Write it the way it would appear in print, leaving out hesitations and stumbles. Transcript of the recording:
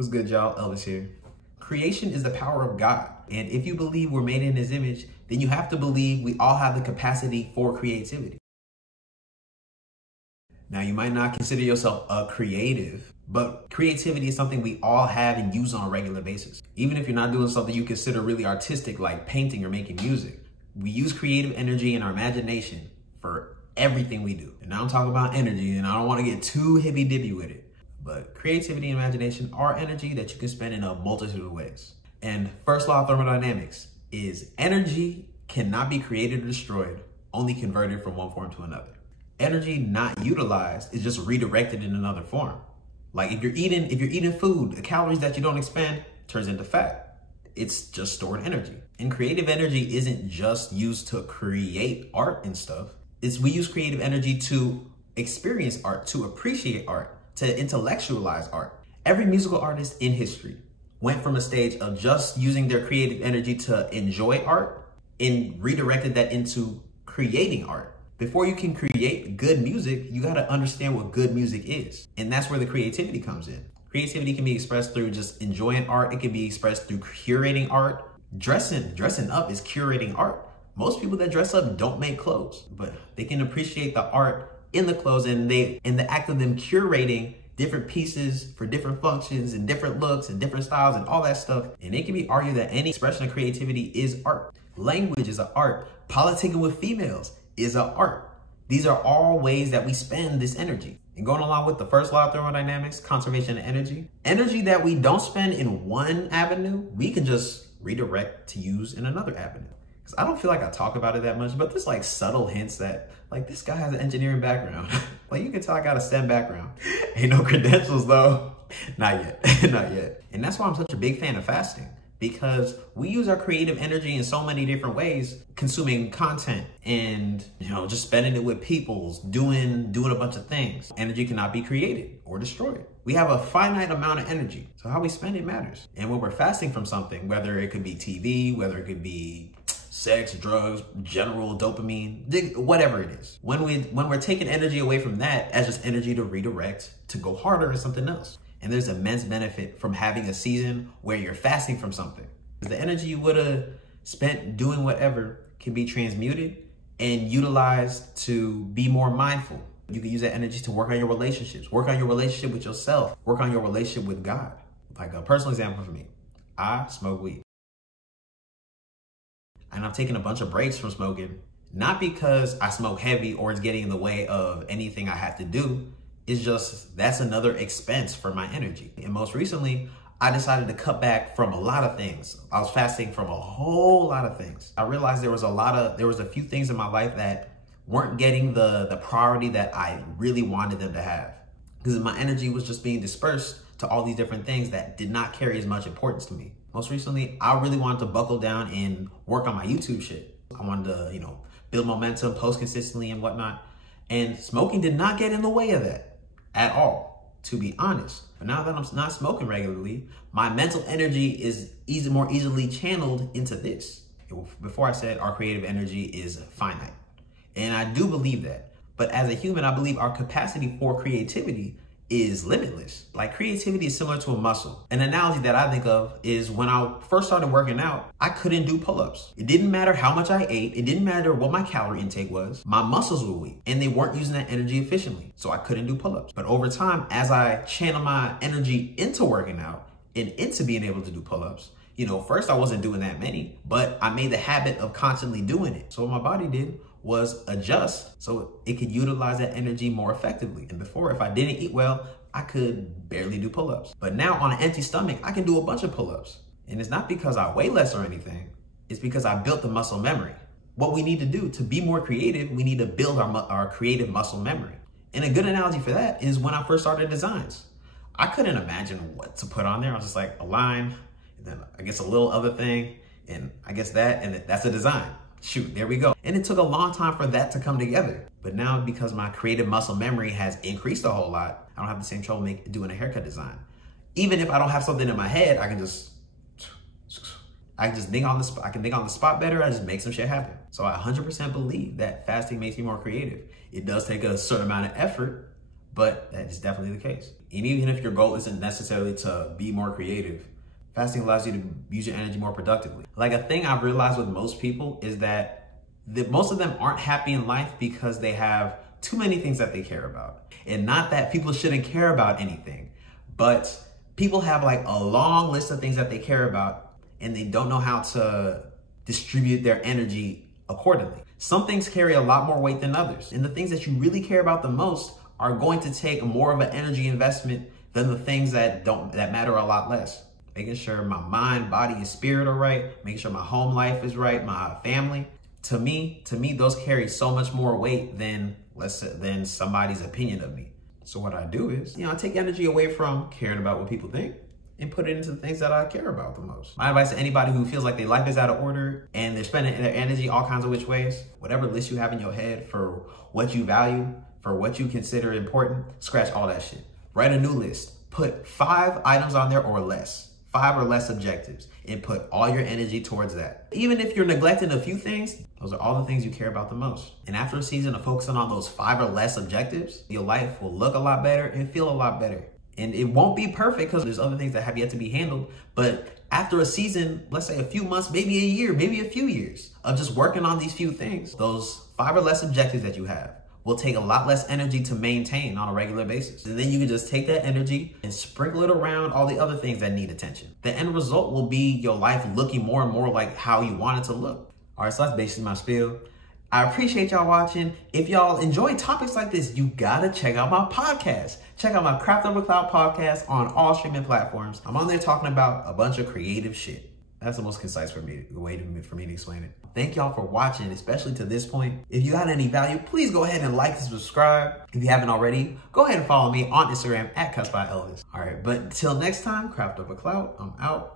What's good, y'all? Elvis here. Creation is the power of God. And if you believe we're made in his image, then you have to believe we all have the capacity for creativity. Now, you might not consider yourself a creative, but creativity is something we all have and use on a regular basis. Even if you're not doing something you consider really artistic, like painting or making music, we use creative energy and our imagination for everything we do. And now I'm talking about energy, and I don't want to get too hippy-dippy with it. But creativity and imagination are energy that you can spend in a multitude of ways. And first law of thermodynamics is energy cannot be created or destroyed, only converted from one form to another. Energy not utilized is just redirected in another form. Like if you're eating food, the calories that you don't expend turns into fat. It's just stored energy. And creative energy isn't just used to create art and stuff. We use creative energy to experience art, to appreciate art, to intellectualize art. Every musical artist in history went from a stage of just using their creative energy to enjoy art and redirected that into creating art. Before you can create good music, you gotta understand what good music is. And that's where the creativity comes in. Creativity can be expressed through just enjoying art. It can be expressed through curating art. Dressing up is curating art. Most people that dress up don't make clothes, but they can appreciate the art in the clothes, and in the act of them curating different pieces for different functions and different looks and different styles and all that stuff. And it can be argued that any expression of creativity is art. Language is an art. Politicking with females is an art. These are all ways that we spend this energy. And going along with the first law of thermodynamics, conservation of energy, energy that we don't spend in one avenue, we can just redirect to use in another avenue. Because I don't feel like I talk about it that much, but there's like subtle hints that like this guy has an engineering background. Like you can tell I got a STEM background. Ain't no credentials though. Not yet, not yet. And that's why I'm such a big fan of fasting, because we use our creative energy in so many different ways, consuming content and, just spending it with people, doing a bunch of things. Energy cannot be created or destroyed. We have a finite amount of energy. So how we spend it matters. And when we're fasting from something, whether it could be TV, whether it could be sex, drugs, general dopamine, whatever it is. When we're taking energy away from that as just energy to redirect, to go harder at something else. And there's immense benefit from having a season where you're fasting from something. Because the energy you would have spent doing whatever can be transmuted and utilized to be more mindful. You can use that energy to work on your relationships, work on your relationship with yourself, work on your relationship with God. Like a personal example for me, I smoke weed. And I've taken a bunch of breaks from smoking, not because I smoke heavy or it's getting in the way of anything I have to do. It's just, that's another expense for my energy. And most recently, I decided to cut back from a lot of things. I was fasting from a whole lot of things. I realized there was a few things in my life that weren't getting the priority that I really wanted them to have. Because my energy was just being dispersed to all these different things that did not carry as much importance to me. Most recently, I really wanted to buckle down and work on my YouTube shit. I wanted to, build momentum, post consistently and whatnot. And smoking did not get in the way of that at all, to be honest. But now that I'm not smoking regularly, my mental energy is more easily channeled into this. Before I said our creative energy is finite. And I do believe that. But as a human, I believe our capacity for creativity is limitless. Like creativity is similar to a muscle. An analogy that I think of is when I first started working out, I couldn't do pull-ups. It didn't matter how much I ate. It didn't matter what my calorie intake was. My muscles were weak and they weren't using that energy efficiently. So I couldn't do pull-ups. But over time, as I channel my energy into working out and into being able to do pull-ups, first I wasn't doing that many, but I made the habit of constantly doing it. So what my body did was adjust so it could utilize that energy more effectively. And before, if I didn't eat well, I could barely do pull-ups. But now on an empty stomach, I can do a bunch of pull-ups. And it's not because I weigh less or anything. It's because I built the muscle memory. What we need to do to be more creative, we need to build our creative muscle memory. And a good analogy for that is when I first started designs. I couldn't imagine what to put on there. I was just like a line, and then I guess a little other thing, and I guess that, and that's a design. Shoot, there we go. And it took a long time for that to come together. But now, because my creative muscle memory has increased a whole lot, I don't have the same trouble doing a haircut design. Even if I don't have something in my head, I can just think on the spot. I can think on the spot better. I just make some shit happen. So I 100% believe that fasting makes me more creative. It does take a certain amount of effort, but that is definitely the case. And even if your goal isn't necessarily to be more creative, fasting allows you to use your energy more productively. Like, a thing I've realized with most people is that most of them aren't happy in life because they have too many things that they care about. And not that people shouldn't care about anything, but people have like a long list of things that they care about and they don't know how to distribute their energy accordingly. Some things carry a lot more weight than others. And the things that you really care about the most are going to take more of an energy investment than the things that matter a lot less. Making sure my mind, body, and spirit are right, making sure my home life is right, my family. To me, those carry so much more weight than somebody's opinion of me. So what I do is, I take energy away from caring about what people think and put it into the things that I care about the most. My advice to anybody who feels like their life is out of order and they're spending their energy all kinds of which ways, whatever list you have in your head for what you value, for what you consider important, scratch all that shit. Write a new list. Put 5 items on there or less. 5 or less objectives, and put all your energy towards that. Even if you're neglecting a few things, those are all the things you care about the most. And after a season of focusing on those 5 or less objectives, your life will look a lot better and feel a lot better. And it won't be perfect because there's other things that have yet to be handled. But after a season, let's say a few months, maybe a year, maybe a few years of just working on these few things, those 5 or less objectives that you have will take a lot less energy to maintain on a regular basis. And then you can just take that energy and sprinkle it around all the other things that need attention. The end result will be your life looking more and more like how you want it to look. All right, so that's basically my spiel. I appreciate y'all watching. If y'all enjoy topics like this, you gotta check out my podcast. Check out my Craft Over Clout podcast on all streaming platforms. I'm on there talking about a bunch of creative shit. That's the most concise way for me to explain it. Thank y'all for watching, especially to this point. If you got any value, please go ahead and like and subscribe. If you haven't already, go ahead and follow me on Instagram at CutsByElvis. All right, but until next time, Craft Over Clout, I'm out.